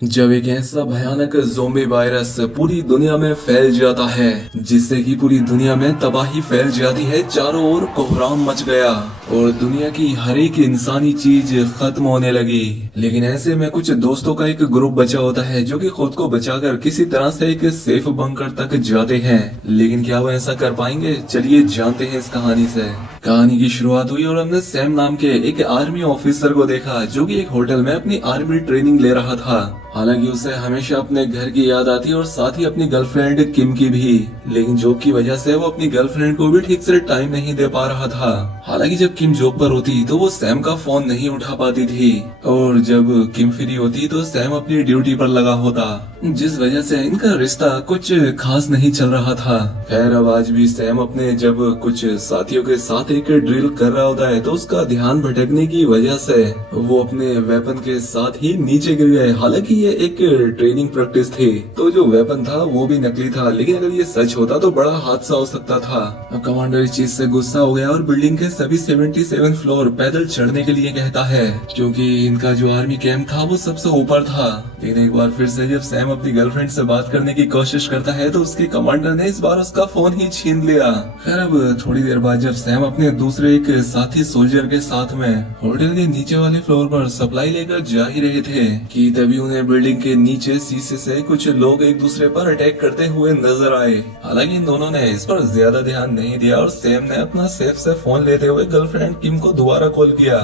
जब एक ऐसा भयानक ज़ोंबी वायरस पूरी दुनिया में फैल जाता है जिससे कि पूरी दुनिया में तबाही फैल जाती है, चारों ओर कोहराम मच गया और दुनिया की हर एक इंसानी चीज खत्म होने लगी। लेकिन ऐसे में कुछ दोस्तों का एक ग्रुप बचा होता है जो कि खुद को बचाकर किसी तरह से एक सेफ बंकर तक जाते हैं। लेकिन क्या वो ऐसा कर पाएंगे? चलिए जानते हैं इस कहानी से। कहानी की शुरुआत हुई और हमने सैम नाम के एक आर्मी ऑफिसर को देखा जो कि एक होटल में अपनी आर्मी ट्रेनिंग ले रहा था। हालांकि उसे हमेशा अपने घर की याद आती और साथ ही अपनी गर्लफ्रेंड किम की भी, लेकिन जॉब की वजह से वो अपनी गर्लफ्रेंड को भी ठीक से टाइम नहीं दे पा रहा था। हालांकि जब किम जॉब पर होती तो वो सैम का फोन नहीं उठा पाती थी और जब किम फ्री होती तो सैम अपनी ड्यूटी पर लगा होता, जिस वजह से इनका रिश्ता कुछ खास नहीं चल रहा था। खैर अब आज भी सैम अपने जब कुछ साथियों के साथ एक ड्रिल कर रहा होता है तो उसका ध्यान भटकने की वजह से वो अपने वेपन के साथ ही नीचे गिर गए। हालांकि ये एक ट्रेनिंग प्रैक्टिस थी तो जो वेपन था वो भी नकली था, लेकिन अगर ये सच होता तो बड़ा हादसा हो सकता था। अब कमांडर इस चीज से गुस्सा हो गया और बिल्डिंग के सभी 77 फ्लोर पैदल चढ़ने के लिए कहता है, क्योंकि इनका जो आर्मी कैंप था वो सबसे ऊपर था। लेकिन एक बार फिर से जब सैम अपनी गर्लफ्रेंड से बात करने की कोशिश करता है तो उसके कमांडर ने इस बार उसका फोन ही छीन लिया। खैर अब थोड़ी देर बाद जब सैम अपने दूसरे एक साथी सोल्जर के साथ में होटल के नीचे वाले फ्लोर पर सप्लाई लेकर जा ही रहे थे कि तभी उन्हें बिल्डिंग के नीचे शीशे से कुछ लोग एक दूसरे पर अटैक करते हुए नजर आए। हालांकि इन दोनों ने इस पर ज्यादा ध्यान नहीं दिया और सैम ने अपना सेफ से फोन लेते हुए गर्लफ्रेंड किम को दोबारा कॉल किया।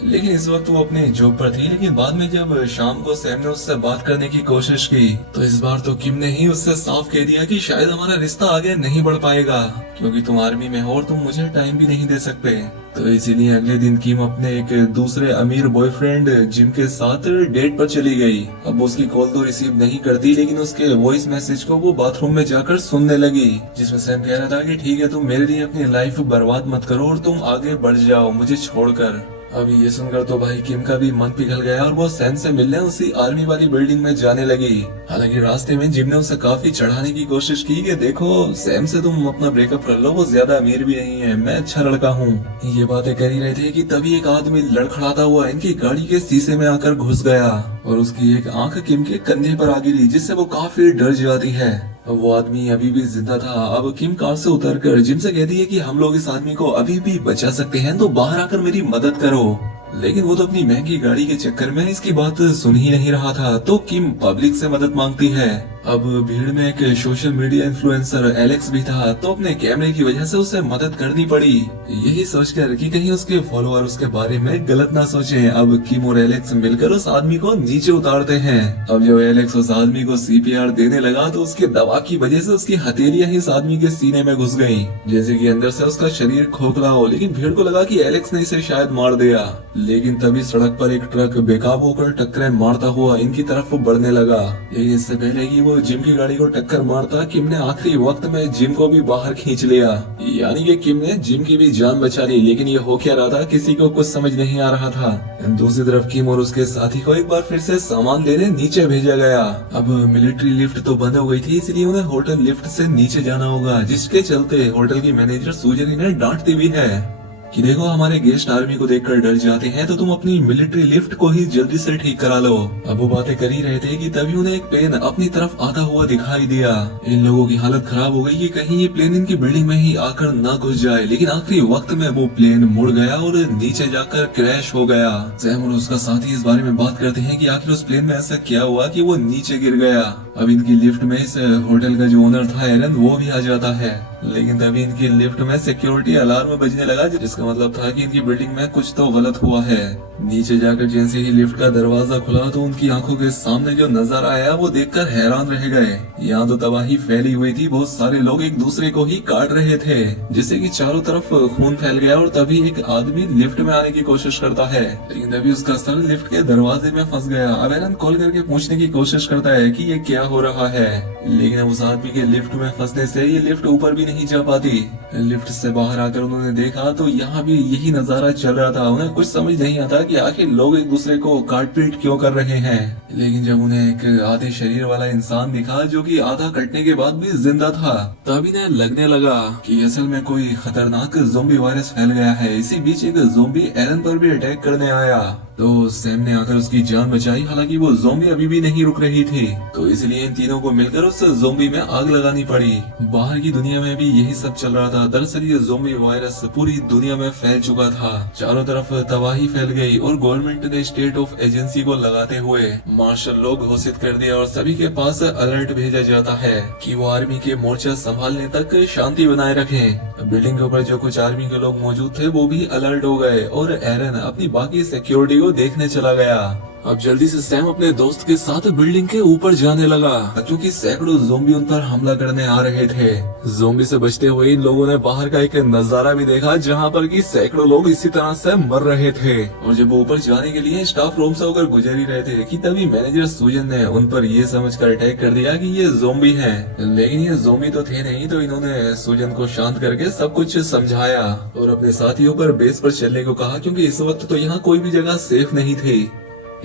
लेकिन इस वक्त वो अपनी जॉब पर थी। लेकिन बाद में जब शाम को सैम ने उससे बात करने की कोशिश की तो इस बार तो किम ने ही उससे साफ कह दिया कि शायद हमारा रिश्ता आगे नहीं बढ़ पाएगा क्योंकि तुम आर्मी में हो और तुम मुझे टाइम भी नहीं दे सकते। तो इसीलिए अगले दिन किम अपने एक दूसरे अमीर बॉयफ्रेंड जिम के साथ डेट पर चली गई। अब उसकी कॉल तो रिसीव नहीं करती, लेकिन उसके वॉइस मैसेज को वो बाथरूम में जाकर सुनने लगी, जिसमें सैम कह रहा था कि ठीक है तुम मेरे लिए अपनी लाइफ बर्बाद मत करो और तुम आगे बढ़ जाओ मुझे छोड़कर। अब ये सुनकर तो भाई किम का भी मन पिघल गया और वो सैम से मिलने उसी आर्मी वाली बिल्डिंग में जाने लगी। हालांकि रास्ते में जिम ने उसे काफी चढ़ाने की कोशिश की कि देखो सैम से तुम अपना ब्रेकअप कर लो, वो ज्यादा अमीर भी नहीं है, मैं अच्छा लड़का हूँ। ये बातें कर ही रहे थे कि तभी एक आदमी लड़खड़ाता हुआ इनकी गाड़ी के शीशे में आकर घुस गया और उसकी एक आंख किम के कंधे पर आ गिरी, जिससे वो काफी डर जाती है। वो आदमी अभी भी जिंदा था। अब किम कार से उतरकर जिम से कहती है कि हम लोग इस आदमी को अभी भी बचा सकते हैं तो बाहर आकर मेरी मदद करो। लेकिन वो तो अपनी महंगी गाड़ी के चक्कर में इसकी बात सुन ही नहीं रहा था। तो किम पब्लिक से मदद मांगती है। अब भीड़ में एक सोशल मीडिया इन्फ्लुएंसर एलेक्स भी था तो अपने कैमरे की वजह से उसे मदद करनी पड़ी, यही सोचकर कि कहीं उसके फॉलोअर उसके बारे में गलत ना सोचें। अब किम और एलेक्स मिलकर उस आदमी को नीचे उतारते हैं। अब जब एलेक्स उस आदमी को सीपीआर देने लगा तो उसके दवा की वजह से उसकी हथेलियां ही उस आदमी के सीने में घुस गयी, जैसे कि अंदर से उसका शरीर खोखला हो। लेकिन भीड़ को लगा कि एलेक्स ने इसे शायद मार दिया। लेकिन तभी सड़क पर एक ट्रक बेकाबू होकर टक्करें मारता हुआ इनकी तरफ बढ़ने लगा। लेकिन इससे पहले कि वो जिम की गाड़ी को टक्कर मारता किम ने आखिरी वक्त में जिम को भी बाहर खींच लिया, यानी कि किम ने जिम की भी जान बचा ली। लेकिन ये हो क्या रहा था किसी को कुछ समझ नहीं आ रहा था। दूसरी तरफ किम और उसके साथी को एक बार फिर से सामान लेने नीचे भेजा गया। अब मिलिट्री लिफ्ट तो बंद हो गई थी, इसलिए उन्हें होटल लिफ्ट से नीचे जाना होगा, जिसके चलते होटल की मैनेजर सुजनी ने डांटती भी है कि देखो हमारे गेस्ट आर्मी को देखकर डर जाते हैं तो तुम अपनी मिलिट्री लिफ्ट को ही जल्दी से ठीक करा लो। अब वो बातें कर ही रहे थे कि तभी उन्हें एक प्लेन अपनी तरफ आता हुआ दिखाई दिया। इन लोगों की हालत खराब हो गई कि कहीं ये प्लेन इनकी बिल्डिंग में ही आकर ना घुस जाए। लेकिन आखिरी वक्त में वो प्लेन मुड़ गया और नीचे जाकर क्रैश हो गया। सैम और उसका साथी इस बारे में बात करते हैं कि आखिर उस प्लेन में ऐसा क्या हुआ कि वो नीचे गिर गया। अब इनकी लिफ्ट में इस होटल का जो ओनर था एलन वो भी आ जाता है। लेकिन तभी इनकी लिफ्ट में सिक्योरिटी अलार्म बजने लगा, जिसका मतलब था कि इनकी बिल्डिंग में कुछ तो गलत हुआ है। नीचे जाकर जैसे ही लिफ्ट का दरवाजा खुला तो उनकी आंखों के सामने जो नजर आया वो देखकर हैरान रह गए। यहाँ तो तबाही फैली हुई थी, बहुत सारे लोग एक दूसरे को ही काट रहे थे, जिससे कि चारों तरफ खून फैल गया। और तभी एक आदमी लिफ्ट में आने की कोशिश करता है, लेकिन तभी उसका सर लिफ्ट के दरवाजे में फंस गया। अब एलन कॉल करके पूछने की कोशिश करता है कि ये क्या हो रहा है, लेकिन उस आदमी के लिफ्ट में फंसने से ये लिफ्ट ऊपर भी नहीं जा पाती। लिफ्ट से बाहर आकर उन्होंने देखा तो यहाँ भी यही नजारा चल रहा था। उन्हें कुछ समझ नहीं आता कि आखिर लोग एक दूसरे को काट पीट क्यों कर रहे हैं। लेकिन जब उन्हें एक आधे शरीर वाला इंसान दिखा जो कि आधा कटने के बाद भी जिंदा था, तभी इन्हें लगने लगा कि असल में कोई खतरनाक ज़ोंबी वायरस फैल गया है। इसी बीच एक ज़ोंबी एलन पर भी अटैक करने आया। तो सैम ने आकर उसकी जान बचाई। हालांकि वो ज़ोंबी अभी भी नहीं रुक रही थी, तो इसलिए इन तीनों को मिलकर उस ज़ोंबी में आग लगानी पड़ी। बाहर की दुनिया में भी यही सब चल रहा था। दरअसल ये ज़ोंबी वायरस पूरी दुनिया में फैल चुका था, चारों तरफ तबाही फैल गई और गवर्नमेंट ने स्टेट ऑफ एजेंसी को लगाते हुए मार्शल लॉ घोषित कर दिया और सभी के पास अलर्ट भेजा जाता है कि वो आर्मी के मोर्चा संभालने तक शांति बनाए रखें। बिल्डिंग के ऊपर जो कुछ आर्मी के लोग मौजूद थे वो भी अलर्ट हो गए और एरन अपनी बाकी सिक्योरिटी को देखने चला गया। अब जल्दी से सैम अपने दोस्त के साथ बिल्डिंग के ऊपर जाने लगा, क्योंकि सैकड़ों ज़ोंबी उन पर हमला करने आ रहे थे। ज़ोंबी से बचते हुए इन लोगों ने बाहर का एक नजारा भी देखा, जहां पर कि सैकड़ों लोग इसी तरह से मर रहे थे। और जब वो ऊपर जाने के लिए स्टाफ रूम से होकर गुजर ही रहे थे कि तभी मैनेजर सूजन ने उन पर ये समझकर अटैक कर दिया कि ये ज़ोंबी हैं। लेकिन ये ज़ोंबी तो थे नहीं, तो इन्होंने सूजन को शांत करके सब कुछ समझाया और अपने साथियों पर बेस पर चलने को कहा, क्योंकि इस वक्त तो यहाँ कोई भी जगह सेफ नहीं थी।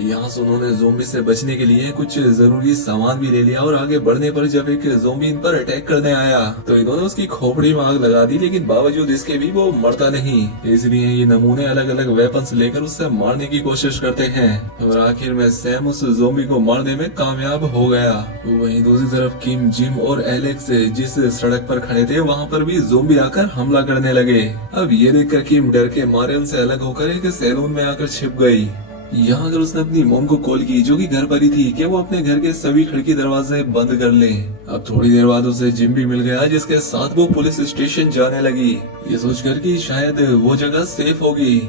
यहाँ से उन्होंने ज़ोंबी से बचने के लिए कुछ जरूरी सामान भी ले लिया और आगे बढ़ने पर जब एक ज़ोंबी इन पर अटैक करने आया तो इन्होंने उसकी खोपड़ी में आग लगा दी, लेकिन बावजूद इसके भी वो मरता नहीं। इसलिए ये नमूने अलग अलग वेपन्स लेकर उससे मारने की कोशिश करते हैं और आखिर में सैम उस ज़ोंबी को मारने में कामयाब हो गया। वहीं दूसरी तरफ किम, जिम और एलेक्स जिस सड़क पर खड़े थे वहाँ पर भी ज़ोंबी आकर हमला करने लगे। अब ये देखकर किम डर के मारे उनसे अलग होकर एक सैलून में आकर छिप गई। यहाँ अगर उसने अपनी मोम को कॉल की, जो कि घर पर ही थी, कि वो अपने घर के सभी खिड़की दरवाजे बंद कर ले। अब थोड़ी देर बाद उसे जिम भी मिल गया, जिसके साथ वो पुलिस स्टेशन जाने लगी, ये सोचकर कि शायद वो जगह सेफ होगी।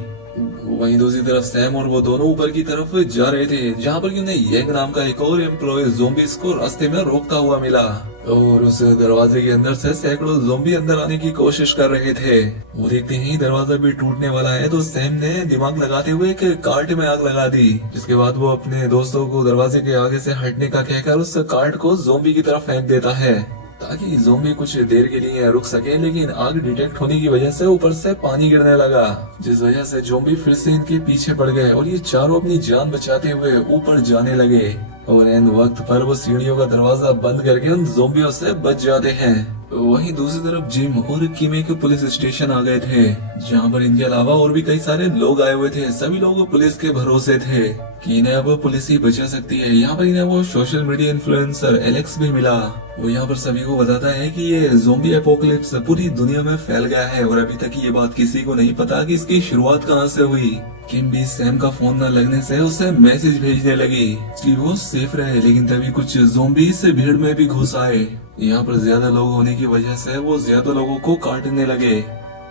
वहीं दूसरी तरफ सैम और वो दोनों ऊपर की तरफ जा रहे थे, जहाँ पर उन्हें यंग नाम का एक और एम्प्लॉय ज़ोंबीज़ को रास्ते में रोकता हुआ मिला और उस दरवाजे के अंदर से सैकड़ों ज़ोंबी अंदर आने की कोशिश कर रहे थे। वो देखते ही दरवाजा भी टूटने वाला है, तो सैम ने दिमाग लगाते हुए एक कार्ट में आग लगा दी, जिसके बाद वो अपने दोस्तों को दरवाजे के आगे से हटने का कहकर उस कार्ट को ज़ोंबी की तरफ फेंक देता है ताकि ज़ोंबी कुछ देर के लिए रुक सके। लेकिन आग डिटेक्ट होने की वजह से ऊपर से पानी गिरने लगा, जिस वजह से ज़ोंबी फिर से इनके पीछे पड़ गए और ये चारों अपनी जान बचाते हुए ऊपर जाने लगे। और एन वक्त पर वो सीढ़ियों का दरवाजा बंद करके उन ज़ोंबियों से बच जाते हैं। वहीं दूसरी तरफ जिम और किम एक पुलिस स्टेशन आ गए थे, जहां पर इनके अलावा और भी कई सारे लोग आए हुए थे। सभी लोग पुलिस के भरोसे थे कि इन्हें अब पुलिस ही बचा सकती है। यहाँ पर इन्हें वो सोशल मीडिया इन्फ्लुएंसर एलेक्स भी मिला। वो यहाँ पर सभी को बताता है कि ये ज़ोंबी एपोकलिप्स पूरी दुनिया में फैल गया है और अभी तक ये बात किसी को नहीं पता कि इसकी शुरुआत कहाँ से हुई। किम भी सैम का फोन न लगने से उसे मैसेज भेजने लगी कि वो सेफ रहे, लेकिन तभी कुछ ज़ोंबी से भीड़ में भी घुस आए। यहाँ पर ज्यादा लोग होने की वजह से वो ज्यादा लोगों को काटने लगे।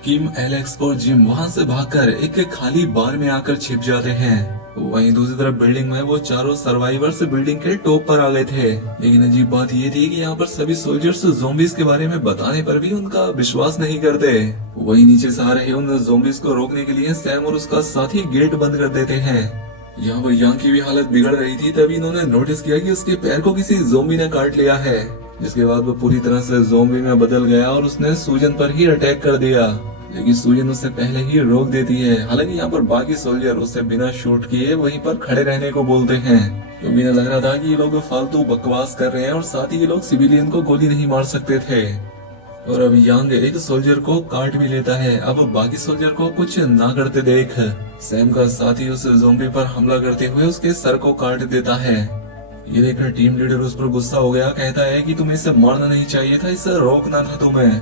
किम, एलेक्स और जिम वहाँ से भागकर एक खाली बार में आकर छिप जाते हैं। वहीं दूसरी तरफ बिल्डिंग में वो चारों सर्वाइवर्स बिल्डिंग के टॉप पर आ गए थे। लेकिन अजीब बात ये थी कि यहाँ पर सभी सोल्जर्स ज़ोंबीज़ के बारे में बताने पर भी उनका विश्वास नहीं करते। वहीं नीचे से आ रहे उन ज़ोंबीज़ को रोकने के लिए सैम और उसका साथी गेट बंद कर देते हैं। यहाँ पर यांग की भी हालत बिगड़ रही थी, तभी इन्होंने नोटिस किया कि उसके पैर को किसी ज़ोंबी ने काट लिया है, जिसके बाद वो पूरी तरह से ज़ोंबी में बदल गया और उसने सूजन पर ही अटैक कर दिया। लेकिन सूजन उससे पहले ही रोक देती है। हालांकि यहाँ पर बाकी सोल्जर उससे बिना शूट किए वहीं पर खड़े रहने को बोलते हैं, क्योंकि इन्हें लग रहा था कि ये लोग फालतू बकवास कर रहे हैं और साथ ही ये लोग सिविलियन को गोली नहीं मार सकते थे। और अब यांग एक सोल्जर को काट भी लेता है। अब बाकी सोल्जर को कुछ ना करते देख सैम का साथी उस ज़ोंबी पर हमला करते हुए उसके सर को काट देता है। ये देखकर टीम लीडर उस पर गुस्सा हो गया, कहता है कि तुम्हें इसे मारना नहीं चाहिए था, इसे रोकना था तुम्हें।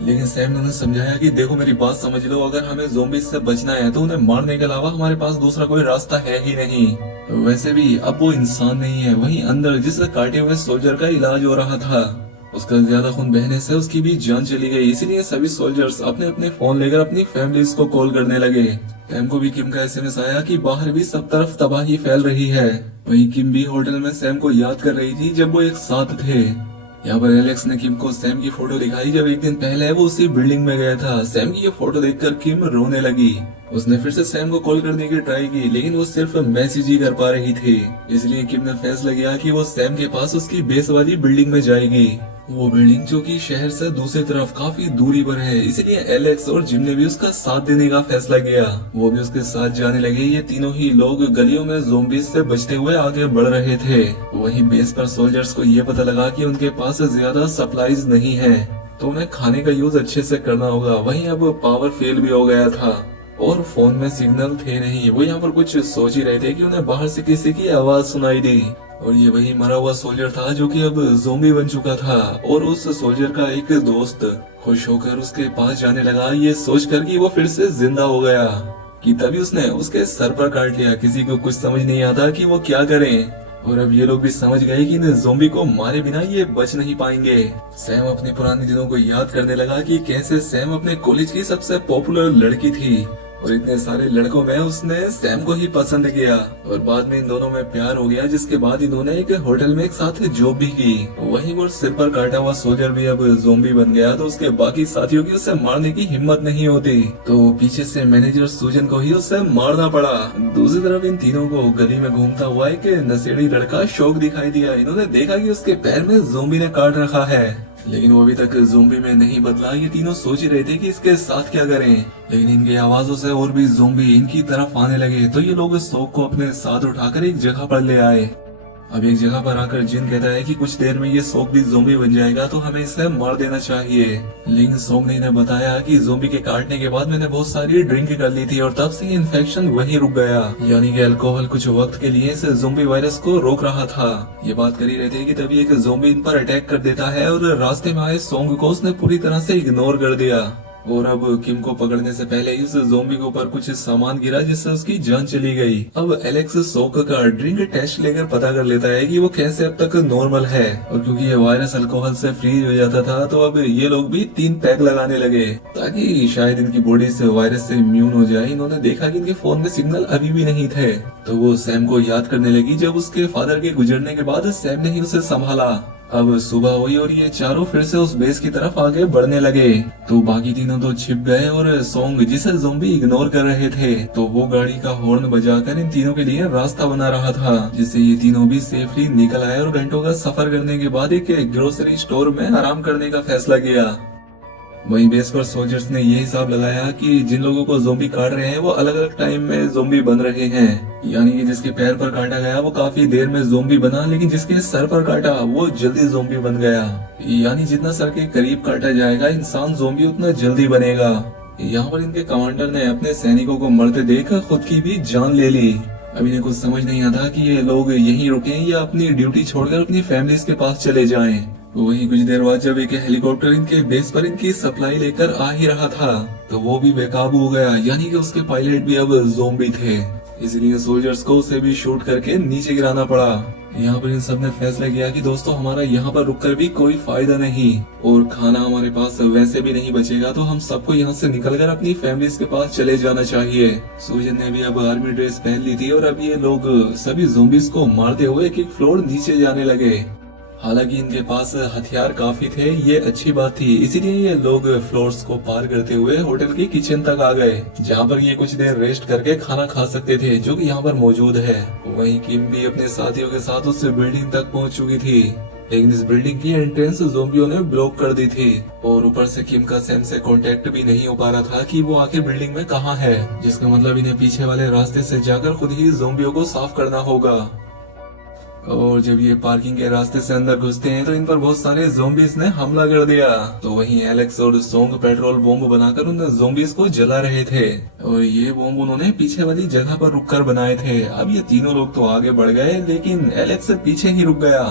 लेकिन सैम ने उन्हें समझाया कि देखो मेरी बात समझ लो, अगर हमें ज़ोंबीज़ से बचना है तो उन्हें मारने के अलावा हमारे पास दूसरा कोई रास्ता है ही नहीं। वैसे भी अब वो इंसान नहीं है। वहीं अंदर जिस काटे हुए सोल्जर का इलाज हो रहा था, उसका ज्यादा खून बहने से उसकी भी जान चली गई। इसीलिए सभी सोल्जर्स अपने अपने फोन लेकर अपनी फैमिलीज को कॉल करने लगे। सैम को भी किम का एसएमएस आया कि बाहर भी सब तरफ तबाही फैल रही है। वहीं किम भी होटल में सैम को याद कर रही थी जब वो एक साथ थे। यहाँ पर एलेक्स ने किम को सैम की फोटो दिखाई, जब एक दिन पहले वो उसी बिल्डिंग में गया था। सैम की ये फोटो देखकर किम रोने लगी। उसने फिर से सैम को कॉल करने की ट्राई की, लेकिन वो सिर्फ मैसेज ही कर पा रही थी। इसलिए किम ने फैसला किया कि वो सैम के पास उसकी बेस वाली बिल्डिंग में जाएगी। वो बिल्डिंग जो कि शहर से दूसरी तरफ काफी दूरी पर है, इसलिए एलेक्स और जिम ने भी उसका साथ देने का फैसला किया। वो भी उसके साथ जाने लगे। ये तीनों ही लोग गलियों में ज़ोंबीज़ से बचते हुए आगे बढ़ रहे थे। वहीं बेस पर सोल्जर्स को ये पता लगा कि उनके पास ज्यादा सप्लाईज नहीं है, तो उन्हें खाने का यूज अच्छे से करना होगा। वहीं अब पावर फेल भी हो गया था और फोन में सिग्नल थे नहीं। वो यहाँ पर कुछ सोच ही रहे थे कि उन्हें बाहर से किसी की आवाज सुनाई दी और ये वही मरा हुआ सोल्जर था जो कि अब ज़ोंबी बन चुका था। और उस सोल्जर का एक दोस्त खुश होकर उसके पास जाने लगा, ये सोचकर कि वो फिर से जिंदा हो गया, कि तभी उसने उसके सर पर काट लिया। किसी को कुछ समझ नहीं आता कि वो क्या करें। और अब ये लोग भी समझ गए कि इन ज़ोंबी को मारे बिना ये बच नहीं पाएंगे। सैम अपने पुराने दिनों को याद करने लगा कि कैसे सैम अपने कॉलेज की सबसे पॉपुलर लड़की थी और इतने सारे लड़कों में उसने सैम को ही पसंद किया और बाद में इन दोनों में प्यार हो गया, जिसके बाद इन्होंने एक होटल में एक साथ जॉब भी की। वहीं वो सिर पर काटा हुआ सोल्जर भी अब ज़ोंबी बन गया तो उसके बाकी साथियों की उसे मारने की हिम्मत नहीं होती, तो पीछे से मैनेजर सूजन को ही उसे मारना पड़ा। दूसरी तरफ इन तीनों को गली में घूमता हुआ एक नशेड़ी लड़का शौक दिखाई दिया। इन्होंने देखा कि उसके पैर में ज़ोंबी ने काट रखा है, लेकिन वो अभी तक ज़ोंबी में नहीं बदला। ये तीनों सोच ही रहे थे कि इसके साथ क्या करें, लेकिन इनकी आवाजों से और भी ज़ोंबी इनकी तरफ आने लगे। तो ये लोग शौक को अपने साथ उठाकर एक जगह पर ले आए। अब एक जगह पर आकर जिन कहता है कि कुछ देर में ये शौक भी ज़ोंबी बन जाएगा तो हमें इसे मार देना चाहिए। लेकिन शौक ने इन्हें बताया कि ज़ोंबी के काटने के बाद मैंने बहुत सारी ड्रिंक कर ली थी और तब से इन्फेक्शन वहीं रुक गया, यानी कि अल्कोहल कुछ वक्त के लिए इस ज़ोंबी वायरस को रोक रहा था। ये बात कर ही रहे थे कि तभी एक ज़ोंबी इन पर अटैक कर देता है और रास्ते में आए सॉन्ग को उसने पूरी तरह से इग्नोर कर दिया। और अब किम को पकड़ने से पहले इस ज़ोंबी के ऊपर कुछ सामान गिरा जिससे उसकी जान चली गई। अब एलेक्स सोक का ड्रिंक टेस्ट लेकर पता कर लेता है कि वो कैसे अब तक नॉर्मल है, और क्योंकि ये वायरस अल्कोहल से फ्री हो जाता था तो अब ये लोग भी 3 पैक लगाने लगे ताकि शायद इनकी बॉडी से वायरस से इम्यून हो जाए। इन्होंने देखा कि इनके फोन में सिग्नल अभी भी नहीं थे तो वो सैम को याद करने लगी जब उसके फादर के गुजरने के बाद सैम ने ही उसे संभाला। अब सुबह हुई और ये चारों फिर से उस बेस की तरफ आगे बढ़ने लगे तो बाकी तीनों तो छिप गए और सॉन्ग जिसे ज़ोंबी इग्नोर कर रहे थे तो वो गाड़ी का हॉर्न बजाकर इन तीनों के लिए रास्ता बना रहा था, जिससे ये तीनों भी सेफली निकल आए और घंटों का सफर करने के बाद एक ग्रोसरी स्टोर में आराम करने का फैसला किया। वहीं बेस पर सोल्जर्स ने ये हिसाब लगाया कि जिन लोगों को ज़ोंबी काट रहे हैं वो अलग अलग टाइम में ज़ोंबी बन रहे हैं, यानी कि जिसके पैर पर काटा गया वो काफी देर में ज़ोंबी बना, लेकिन जिसके सर पर काटा वो जल्दी ज़ोंबी बन गया। यानी जितना सर के करीब काटा जाएगा इंसान ज़ोंबी उतना जल्दी बनेगा। यहाँ पर इनके कमांडर ने अपने सैनिकों को मरते देख खुद की भी जान ले ली। अब इन्हें कुछ समझ नहीं आता कि ये लोग यहीं रुके या अपनी ड्यूटी छोड़कर अपनी फैमिलीज के पास चले जाएं। वहीं कुछ देर बाद जब एक हेलीकॉप्टर इनके बेस पर इनकी सप्लाई लेकर आ ही रहा था तो वो भी बेकाबू हो गया, यानी कि उसके पायलट भी अब ज़ोंबी थे, इसलिए सोल्जर्स को उसे भी शूट करके नीचे गिराना पड़ा। यहाँ पर इन सब ने फैसला किया कि दोस्तों हमारा यहाँ पर रुककर भी कोई फायदा नहीं और खाना हमारे पास वैसे भी नहीं बचेगा, तो हम सबको यहाँ से निकलकर अपनी फैमिलीज के पास चले जाना चाहिए। सूजन ने भी अब आर्मी ड्रेस पहन ली थी और अब ये लोग सभी ज़ोंबीज को मारते हुए एक फ्लोर नीचे जाने लगे। हालांकि इनके पास हथियार काफी थे, ये अच्छी बात थी, इसीलिए ये लोग फ्लोर्स को पार करते हुए होटल की किचन तक आ गए जहाँ पर ये कुछ देर रेस्ट करके खाना खा सकते थे जो कि यहाँ पर मौजूद है। वहीं किम भी अपने साथियों के साथ उस बिल्डिंग तक पहुँच चुकी थी, लेकिन इस बिल्डिंग की एंट्रेंस ज़ोंबियों ने ब्लॉक कर दी थी और ऊपर से किम का सैम से कांटेक्ट भी नहीं हो पा रहा था कि वो आखिर बिल्डिंग में कहाँ है, जिसका मतलब इन्हें पीछे वाले रास्ते से जाकर खुद ही ज़ोंबियों को साफ करना होगा। और जब ये पार्किंग के रास्ते से अंदर घुसते हैं तो इन पर बहुत सारे ज़ोंबीज ने हमला कर दिया। तो वहीं एलेक्स और सोंग पेट्रोल बॉम्ब बनाकर उन ज़ोंबीज को जला रहे थे और ये बॉम्ब उन्होंने पीछे वाली जगह पर रुककर बनाए थे। अब ये तीनों लोग तो आगे बढ़ गए लेकिन एलेक्स पीछे ही रुक गया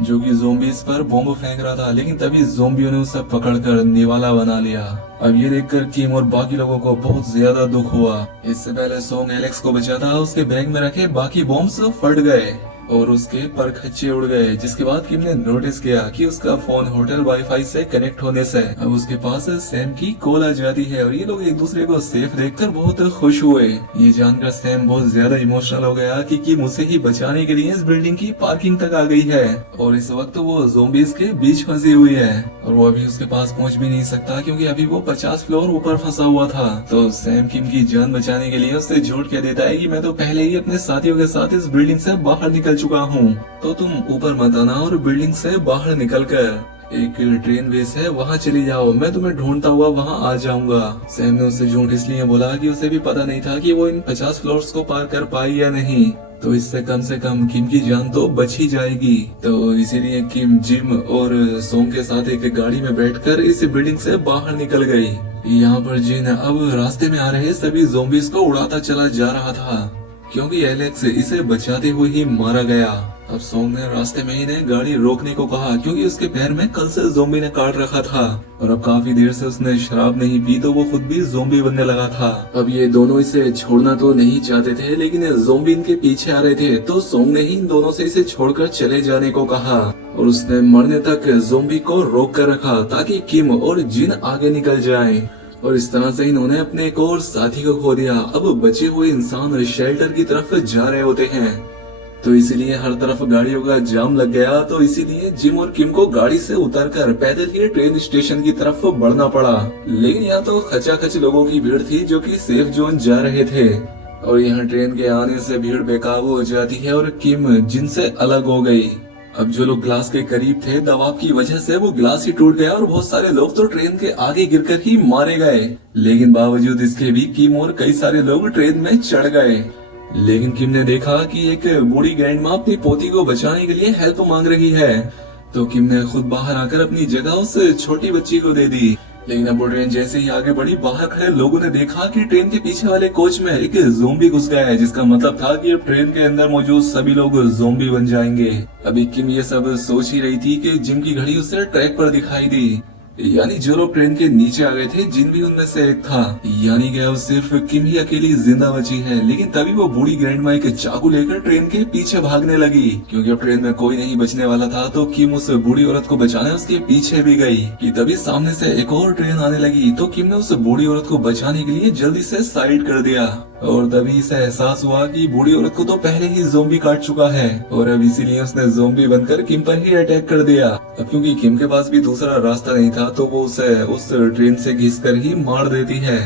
जो कि ज़ोंबीज पर बॉम्ब फेंक रहा था, लेकिन तभी ज़ोंबियों ने उसे पकड़कर निवाला बना लिया। अब ये देखकर किम और बाकी लोगों को बहुत ज्यादा दुख हुआ। इससे पहले सोंग एलेक्स को बचा था, उसके बैग में रखे बाकी बॉम्ब्स फट गए और उसके परखच्चे उड़ गए, जिसके बाद किम ने नोटिस किया कि उसका फोन होटल वाईफाई से कनेक्ट होने से अब उसके पास सैम की कॉल आ जाती है और ये लोग एक दूसरे को सेफ देखकर बहुत खुश हुए। ये जानकर सैम बहुत ज्यादा इमोशनल हो गया कि किम उसे ही बचाने के लिए इस बिल्डिंग की पार्किंग तक आ गई है और इस वक्त वो ज़ोंबीज के बीच फंसी हुई है और वो अभी उसके पास पहुंच भी नहीं सकता क्योंकि अभी वो 50 फ्लोर ऊपर फंसा हुआ था। तो सैम किम की जान बचाने के लिए उससे झूठ कह देता है कि मैं तो पहले ही अपने साथियों के साथ इस बिल्डिंग से बाहर निकल चुका हूँ, तो तुम ऊपर मत आना और बिल्डिंग से बाहर निकलकर एक ट्रेन बेस है वहाँ चली जाओ, मैं तुम्हें ढूंढता हुआ वहाँ आ जाऊंगा। सैम ने उससे झूठ इसलिए बोला कि उसे भी पता नहीं था कि वो इन 50 फ्लोर्स को पार कर पाई या नहीं, तो इससे कम से कम किम की जान तो बच ही जाएगी। तो इसीलिए किम जिम और सोंग के साथ एक गाड़ी में बैठकर इस बिल्डिंग से बाहर निकल गई। यहाँ पर जिन अब रास्ते में आ रहे सभी ज़ॉम्बीज़ को उड़ाता चला जा रहा था, क्योंकि एलेक्स इसे बचाते हुए ही मारा गया। अब सॉन्ग ने रास्ते में ही ने गाड़ी रोकने को कहा, क्योंकि उसके पैर में कल से ज़ॉम्बी ने काट रखा था और अब काफी देर से उसने शराब नहीं पी तो वो खुद भी ज़ॉम्बी बनने लगा था। अब ये दोनों इसे छोड़ना तो नहीं चाहते थे, लेकिन ज़ॉम्बी इनके पीछे आ रहे थे, तो सॉन्ग ने ही इन दोनों से इसे छोड़कर चले जाने को कहा और उसने मरने तक ज़ॉम्बी को रोक कर रखा ताकि किम और जिन आगे निकल जाएं। और इस तरह से इन्होंने अपने एक और साथी को खो दिया। अब बचे हुए इंसान शेल्टर की तरफ जा रहे होते हैं, तो इसीलिए हर तरफ गाड़ियों का जाम लग गया। तो इसीलिए जिम और किम को गाड़ी से उतरकर पैदल ही ट्रेन स्टेशन की तरफ बढ़ना पड़ा। लेकिन यहाँ तो खचाखच लोगों की भीड़ थी जो कि सेफ जोन जा रहे थे और यहाँ ट्रेन के आने से भीड़ बेकाबू हो जाती है और किम जिन से अलग हो गई। अब जो लोग ग्लास के करीब थे, दबाव की वजह से वो ग्लास ही टूट गया और बहुत सारे लोग तो ट्रेन के आगे गिरकर ही मारे गए। लेकिन बावजूद इसके भी किम और कई सारे लोग ट्रेन में चढ़ गए। लेकिन किम ने देखा कि एक बूढ़ी ग्रैंडमा अपनी पोती को बचाने के लिए हेल्प मांग रही है, तो किम ने खुद बाहर आकर अपनी जगह उस छोटी बच्ची को दे दी। लेकिन अब वो ट्रेन जैसे ही आगे बढ़ी, बाहर खड़े लोगों ने देखा कि ट्रेन के पीछे वाले कोच में एक ज़ॉम्बी घुस गया है, जिसका मतलब था कि अब ट्रेन के अंदर मौजूद सभी लोग ज़ॉम्बी बन जाएंगे। अभी किम ये सब सोच ही रही थी कि जिम की घड़ी उसे ट्रैक पर दिखाई दी, यानी जो लोग ट्रेन के नीचे आ गए थे जिन भी उनमें से एक था, यानी कि अब सिर्फ किम ही अकेली जिंदा बची है। लेकिन तभी वो बूढ़ी ग्रैंडमा एक चाकू लेकर ट्रेन के पीछे भागने लगी, क्योंकि अब ट्रेन में कोई नहीं बचने वाला था। तो किम उस बूढ़ी औरत को बचाने उसके पीछे भी गई कि तभी सामने से एक और ट्रेन आने लगी, तो किम ने उस बूढ़ी औरत को बचाने के लिए जल्दी से साइड कर दिया और तभी इसे एहसास हुआ कि बूढ़ी औरत को तो पहले ही ज़ॉम्बी काट चुका है और अब इसीलिए उसने ज़ॉम्बी बनकर किम पर ही अटैक कर दिया। अब क्योंकि किम के पास भी दूसरा रास्ता नहीं था, तो वो उसे उस ट्रेन से घिसकर ही मार देती है।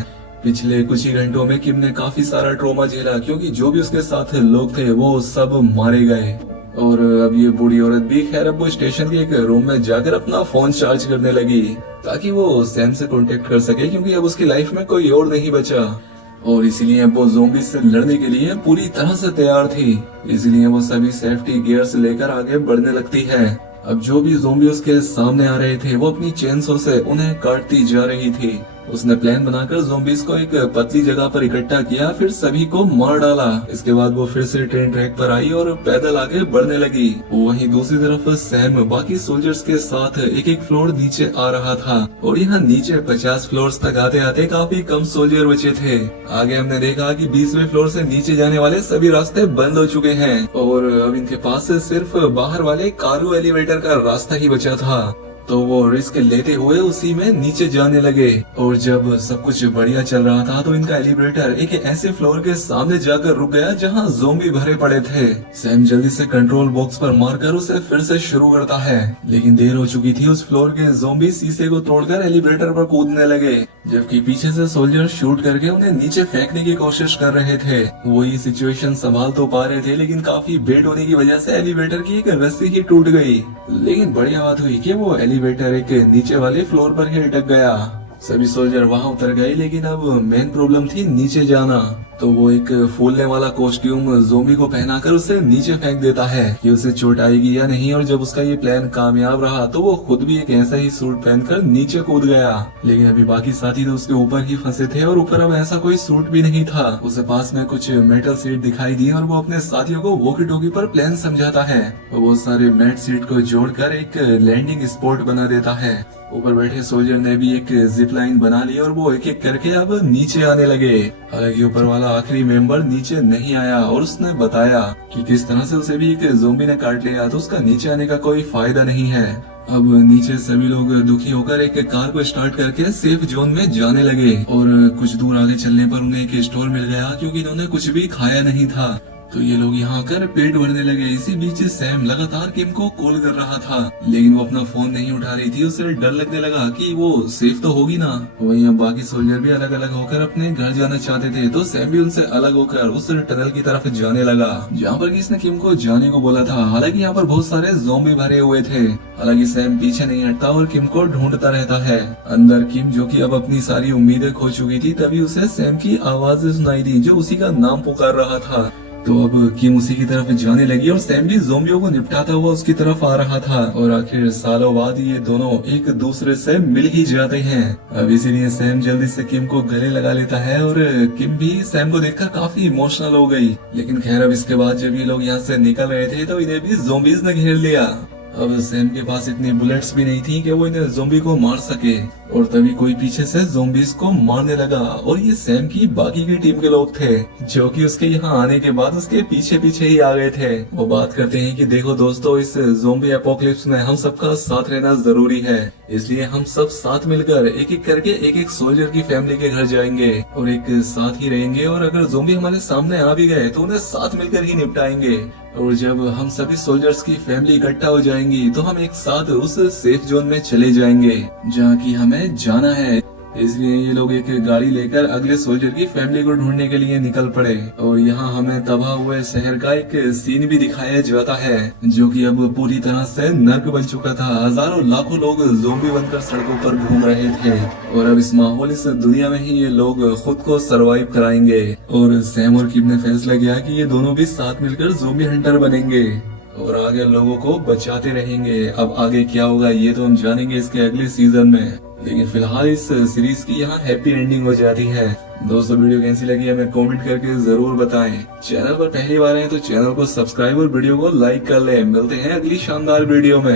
पिछले कुछ ही घंटों में किम ने काफी सारा ट्रॉमा झेला, क्योंकि जो भी उसके साथ लोग थे वो सब मारे गए। और अब ये बूढ़ी औरत भी खैर अब वो स्टेशन के एक रूम में जाकर अपना फोन चार्ज करने लगी ताकि वो सैम से कांटेक्ट कर सके, क्योंकि अब उसकी लाइफ में कोई और नहीं बचा और इसीलिए वो ज़ॉम्बी से लड़ने के लिए पूरी तरह से तैयार थी। इसलिए वो सभी सेफ्टी गियर्स लेकर आगे बढ़ने लगती है। अब जो भी ज़ॉम्बी उसके सामने आ रहे थे वो अपनी चेनसो से उन्हें काटती जा रही थी। उसने प्लान बनाकर ज़ॉम्बीज़ को एक पतली जगह पर इकट्ठा किया, फिर सभी को मार डाला। इसके बाद वो फिर से ट्रेन ट्रैक पर आई और पैदल आगे बढ़ने लगी। वहीं दूसरी तरफ सैम बाकी सोल्जर्स के साथ एक एक फ्लोर नीचे आ रहा था और यहाँ नीचे 50 फ्लोर्स तक आते आते काफी कम सोल्जर बचे थे। आगे हमने देखा कि 20वें फ्लोर से नीचे जाने वाले सभी रास्ते बंद हो चुके हैं और अब इनके पास सिर्फ बाहर वाले कार्गो एलिवेटर का रास्ता ही बचा था। तो वो रिस्क लेते हुए उसी में नीचे जाने लगे और जब सब कुछ बढ़िया चल रहा था तो इनका एलिवेटर एक ऐसे फ्लोर के सामने जाकर रुक गया जहां ज़ॉम्बी भरे पड़े थे। सैम जल्दी से कंट्रोल बॉक्स पर मारकर उसे फिर से शुरू करता है, लेकिन देर हो चुकी थी। उस फ्लोर के ज़ॉम्बी शीशे को तोड़कर एलिवेटर पर कूदने लगे, जबकि पीछे से सोल्जर शूट करके उन्हें नीचे फेंकने की कोशिश कर रहे थे। वो ये सिचुएशन संभाल तो पा रहे थे, लेकिन काफी वेट होने की वजह से एलिवेटर की एक रस्सी ही टूट गई। लेकिन बढ़िया बात हुई कि वो एलिवेटर एक नीचे वाले फ्लोर पर ही अटक गया। सभी सोल्जर वहां उतर गए, लेकिन अब मेन प्रॉब्लम थी नीचे जाना। तो वो एक फूलने वाला कॉस्ट्यूम ज़ॉम्बी को पहनाकर उसे नीचे फेंक देता है कि उसे चोट आएगी या नहीं। और जब उसका ये प्लान कामयाब रहा तो वो खुद भी एक ऐसा ही सूट पहनकर नीचे कूद गया। लेकिन अभी बाकी साथी तो उसके ऊपर ही फंसे थे और ऊपर अब ऐसा कोई सूट भी नहीं था। उसे पास में कुछ मेटल सीट दिखाई दी और वो अपने साथियों को वॉकी टॉकी पर प्लान समझाता है। वो सारे मेट सीट को जोड़कर एक लैंडिंग स्पॉट बना देता है। ऊपर बैठे सोल्जर ने भी एक जिप लाइन बना ली और वो एक एक करके अब नीचे आने लगे। हालांकि ऊपर वाला आखिरी मेंबर नीचे नहीं आया और उसने बताया कि किस तरह से उसे भी एक ज़ॉम्बी ने काट लिया, तो उसका नीचे आने का कोई फायदा नहीं है। अब नीचे सभी लोग दुखी होकर एक कार को स्टार्ट करके सेफ जोन में जाने लगे और कुछ दूर आगे चलने पर उन्हें एक स्टोर मिल गया, क्योंकि इन्होंने कुछ भी खाया नहीं था। तो ये लोग यहाँ आकर पेट भरने लगे। इसी बीच सैम लगातार किम को कॉल कर रहा था, लेकिन वो अपना फोन नहीं उठा रही थी। उसे डर लगने लगा कि वो सेफ तो होगी ना। वहीं अब बाकी सोल्जर भी अलग अलग होकर अपने घर जाना चाहते थे, तो सैम भी उनसे अलग होकर उस टनल की तरफ जाने लगा जहाँ पर किसने किम को जाने को बोला था। हालांकि यहाँ पर बहुत सारे ज़ॉम्बी भरे हुए थे। हालांकि सैम पीछे नहीं हटता और किम को ढूंढता रहता है। अंदर किम, जो कि अब अपनी सारी उम्मीदें खो चुकी थी, तभी उसे सैम की आवाज सुनाई दी जो उसी का नाम पुकार रहा था। तो अब किम उसी की तरफ जाने लगी और सैम भी ज़ोंबियों को निपटाता हुआ उसकी तरफ आ रहा था और आखिर सालों बाद ये दोनों एक दूसरे से मिल ही जाते हैं। अब इसीलिए सैम जल्दी से किम को गले लगा लेता है और किम भी सैम को देखकर काफी इमोशनल हो गई। लेकिन खैर अब इसके बाद जब ये लोग यहाँ से निकल रहे थे तो इन्हें भी ज़ोंबीज ने घेर लिया। अब सैम के पास इतनी बुलेट्स भी नहीं थी कि वो इन्हें ज़ोंबी को मार सके और तभी कोई पीछे से ज़ोंबीज को मारने लगा और ये सैम की बाकी की टीम के लोग थे जो कि उसके यहाँ आने के बाद उसके पीछे पीछे ही आ गए थे। वो बात करते हैं कि देखो दोस्तों, इस ज़ोंबी एपोकलिप्स में हम सबका साथ रहना जरूरी है, इसलिए हम सब साथ मिलकर एक एक करके एक एक सोल्जर की फैमिली के घर जाएंगे और एक साथ ही रहेंगे और अगर ज़ोंबी हमारे सामने आ भी गए तो उन्हें साथ मिलकर ही निपटाएंगे। और जब हम सभी सोल्जर्स की फैमिली इकट्ठा हो जाएंगी तो हम एक साथ उस सेफ जोन में चले जाएंगे जहाँ की हमें जाना है। इसलिए ये लोग एक गाड़ी लेकर अगले सोल्जर की फैमिली को ढूंढने के लिए निकल पड़े और यहाँ हमें तबाह हुए शहर का एक सीन भी दिखाया जाता है जो कि अब पूरी तरह से नर्क बन चुका था। हजारों लाखों लोग ज़ोंबी बनकर सड़कों पर घूम रहे थे और अब इस माहौल, इस दुनिया में ही ये लोग खुद को सरवाइव कराएंगे। और सैम और किम ने फैसला किया कि ये दोनों भी साथ मिलकर ज़ोंबी हंटर बनेंगे और आगे लोगों को बचाते रहेंगे। अब आगे क्या होगा ये तो हम जानेंगे इसके अगले सीजन में, लेकिन फिलहाल इस सीरीज की यहाँ हैप्पी एंडिंग हो जाती है। दोस्तों वीडियो कैसी लगी हमें कमेंट करके जरूर बताएं। चैनल पर पहली बार आए तो चैनल को सब्सक्राइब और वीडियो को लाइक कर लें। मिलते हैं अगली शानदार वीडियो में।